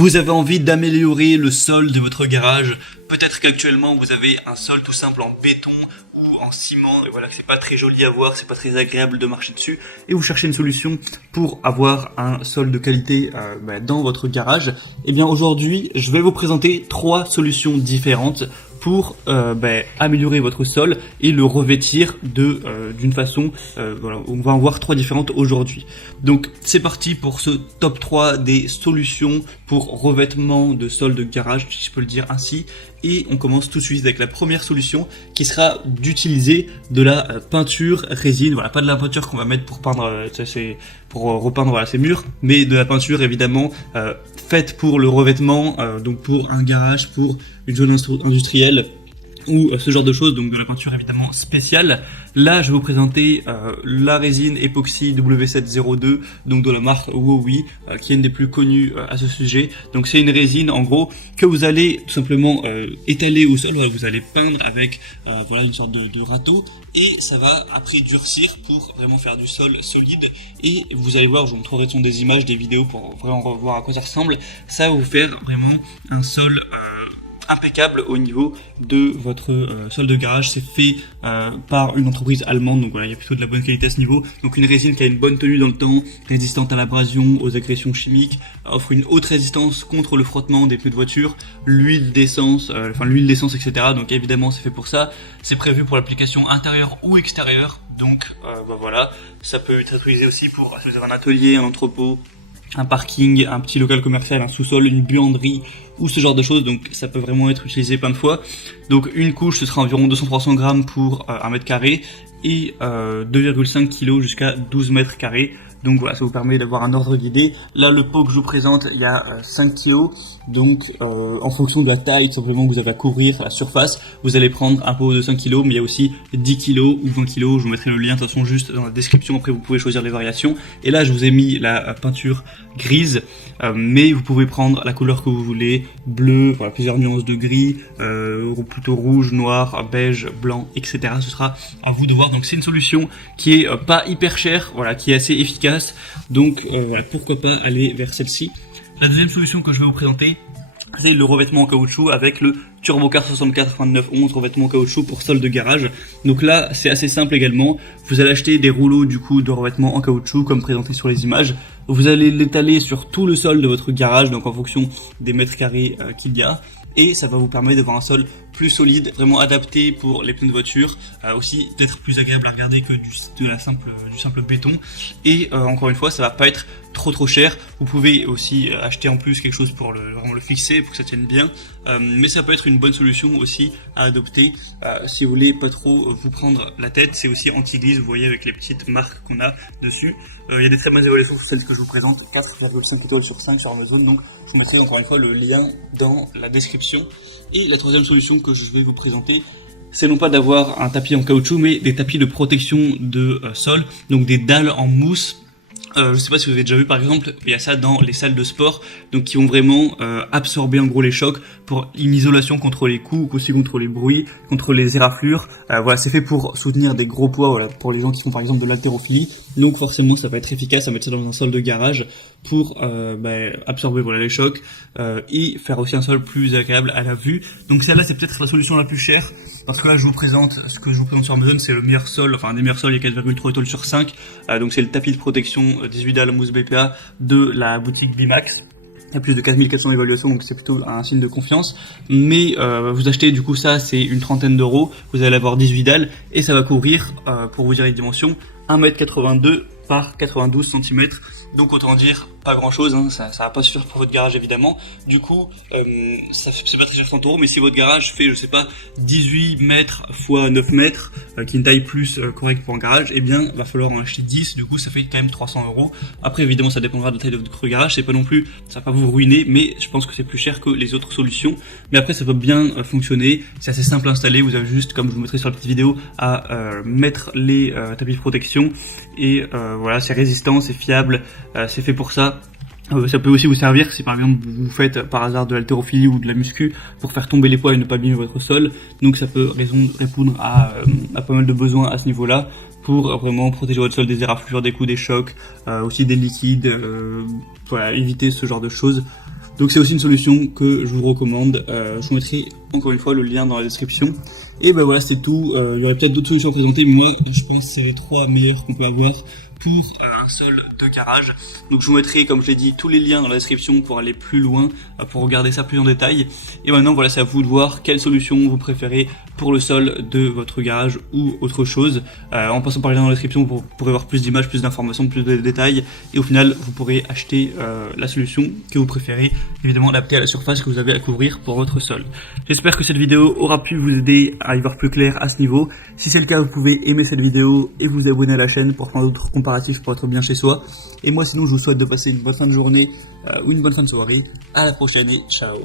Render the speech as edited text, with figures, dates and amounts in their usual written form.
Vous avez envie d'améliorer le sol de votre garage. Peut-être qu'actuellement vous avez un sol tout simple en béton ou en ciment et voilà que c'est pas très joli à voir, c'est pas très agréable de marcher dessus et vous cherchez une solution pour avoir un sol de qualité dans votre garage. Et bien aujourd'hui je vais vous présenter 3 solutions différentes pour améliorer votre sol et le revêtir d'une façon, on va en voir 3 différentes aujourd'hui. Donc c'est parti pour ce top 3 des solutions pour revêtement de sol de garage, si je peux le dire ainsi. Et on commence tout de suite avec la première solution qui sera d'utiliser de la peinture résine. Voilà, pas de la peinture qu'on va mettre pour peindre, pour repeindre ces murs, mais de la peinture évidemment faite pour le revêtement, donc pour un garage, pour une zone industrielle ou ce genre de choses, donc de la peinture évidemment spéciale. Là je vais vous présenter la résine époxy W702, donc de la marque Wowi, qui est une des plus connues à ce sujet. Donc c'est une résine en gros que vous allez tout simplement étaler au sol. Voilà, vous allez peindre avec une sorte de râteau et ça va après durcir pour vraiment faire du sol solide. Et vous allez voir, je vous montrerai des images, des vidéos pour vraiment voir à quoi ça ressemble. Ça va vous faire vraiment un sol impeccable au niveau de votre sol de garage. C'est fait par une entreprise allemande, donc voilà, il y a plutôt de la bonne qualité à ce niveau. Donc une résine qui a une bonne tenue dans le temps, résistante à l'abrasion, aux agressions chimiques, offre une haute résistance contre le frottement des pneus de voiture, l'huile d'essence, etc. Donc évidemment c'est fait pour ça. C'est prévu pour l'application intérieure ou extérieure. Donc voilà, ça peut être utilisé aussi pour si vous avez un atelier, un entrepôt, un parking, un petit local commercial, un sous-sol, une buanderie ou ce genre de choses. Donc ça peut vraiment être utilisé plein de fois. Donc une couche ce sera environ 200-300 grammes pour 1 mètre carré et 2,5 kg jusqu'à 12 mètres carrés. Donc voilà, ça vous permet d'avoir un ordre d'idée. Là le pot que je vous présente, il y a 5 kg. Donc en fonction de la taille tout simplement que vous avez à couvrir, la surface, vous allez prendre un pot de 5 kg, mais il y a aussi 10 kg ou 20 kg. Je vous mettrai le lien de toute façon juste dans la description, après vous pouvez choisir les variations. Et là je vous ai mis la peinture grise, mais vous pouvez prendre la couleur que vous voulez, bleu, voilà, plusieurs nuances de gris, plutôt rouge, noir, beige, blanc, etc. Ce sera à vous de voir. Donc c'est une solution qui est pas hyper chère, voilà, qui est assez efficace. Donc pourquoi pas aller vers celle-ci. La deuxième solution que je vais vous présenter, c'est le revêtement en caoutchouc avec le Turbocar 64-2911 revêtement en caoutchouc pour sol de garage. Donc là c'est assez simple également, vous allez acheter des rouleaux de revêtement en caoutchouc comme présenté sur les images. Vous allez l'étaler sur tout le sol de votre garage, donc en fonction des mètres carrés qu'il y a. Et ça va vous permettre d'avoir un sol plus solide, vraiment adapté pour les pneus de voiture, aussi d'être plus agréable à regarder que du simple béton. Et encore une fois, ça va pas être trop cher. Vous pouvez aussi acheter en plus quelque chose pour vraiment le fixer, pour que ça tienne bien. Mais ça peut être une bonne solution aussi à adopter si vous voulez pas trop vous prendre la tête. C'est aussi anti-glisse, vous voyez avec les petites marques qu'on a dessus. Il y a des très bonnes évaluations sur celles que je vous présente, 4,5 étoiles sur 5 sur Amazon. Donc je vous mettrai encore une fois le lien dans la description. Et la troisième solution que je vais vous présenter, c'est non pas d'avoir un tapis en caoutchouc, mais des tapis de protection de sol, donc des dalles en mousse. Je sais pas si vous avez déjà vu par exemple, il y a ça dans les salles de sport, donc qui vont vraiment absorber en gros les chocs pour une isolation contre les coups, aussi contre les bruits, contre les éraflures. Voilà, c'est fait pour soutenir des gros poids, voilà, pour les gens qui font par exemple de l'haltérophilie. Donc forcément ça va être efficace à mettre ça dans un sol de garage pour absorber les chocs et faire aussi un sol plus agréable à la vue. Donc celle-là c'est peut-être la solution la plus chère, parce que là je vous présente ce que je vous présente sur Amazon, c'est le meilleur sol, enfin un des meilleurs sols, il y a 4,3 étoiles sur 5. Donc c'est le tapis de protection 18 dalles mousse BPA de la boutique Bimax. Il y a plus de 4400 évaluations, donc c'est plutôt un signe de confiance. Mais vous achetez du coup ça, c'est une trentaine d'euros. Vous allez avoir 18 dalles et ça va couvrir, pour vous dire les dimensions, 1m82 par 92 cm. Donc autant dire pas grand chose, hein, ça va pas suffire pour votre garage évidemment. Du coup, c'est pas très cher 100 euros, mais si votre garage fait, je sais pas, 18 mètres x 9 mètres, qui est une taille plus correcte pour un garage, eh bien, va falloir en acheter 10, du coup, ça fait quand même 300 euros. Après, évidemment, ça dépendra de la taille de votre garage, c'est pas non plus, ça va pas vous ruiner, mais je pense que c'est plus cher que les autres solutions. Mais après, ça peut bien fonctionner, c'est assez simple à installer, vous avez juste, comme je vous mettrai sur la petite vidéo, à mettre les tapis de protection, et voilà, c'est résistant, c'est fiable, c'est fait pour ça. Ça peut aussi vous servir si par exemple vous faites par hasard de l'haltérophilie ou de la muscu pour faire tomber les poids et ne pas abîmer votre sol. Donc ça peut répondre à pas mal de besoins à ce niveau-là pour vraiment protéger votre sol des éraflures, des coups, des chocs, aussi des liquides, voilà, éviter ce genre de choses. Donc c'est aussi une solution que je vous recommande. Je vous mettrai encore une fois le lien dans la description. Et ben voilà, c'est tout. Il y aurait peut-être d'autres solutions à présenter, mais moi je pense que c'est les 3 meilleures qu'on peut avoir pour un sol de garage. Donc je vous mettrai, comme je l'ai dit, tous les liens dans la description pour aller plus loin, pour regarder ça plus en détail. Et maintenant voilà, c'est à vous de voir quelle solution vous préférez pour le sol de votre garage ou autre chose. En passant par les liens dans la description, vous pourrez voir plus d'images, plus d'informations, plus de détails. Et au final, vous pourrez acheter la solution que vous préférez, évidemment adaptée à la surface que vous avez à couvrir pour votre sol. J'espère que cette vidéo aura pu vous aider à y voir plus clair à ce niveau. Si c'est le cas, vous pouvez aimer cette vidéo et vous abonner à la chaîne pour prendre d'autres comparatifs pour être bien chez soi. Et moi sinon, je vous souhaite de passer une bonne fin de journée ou une bonne fin de soirée. À la prochaine et ciao.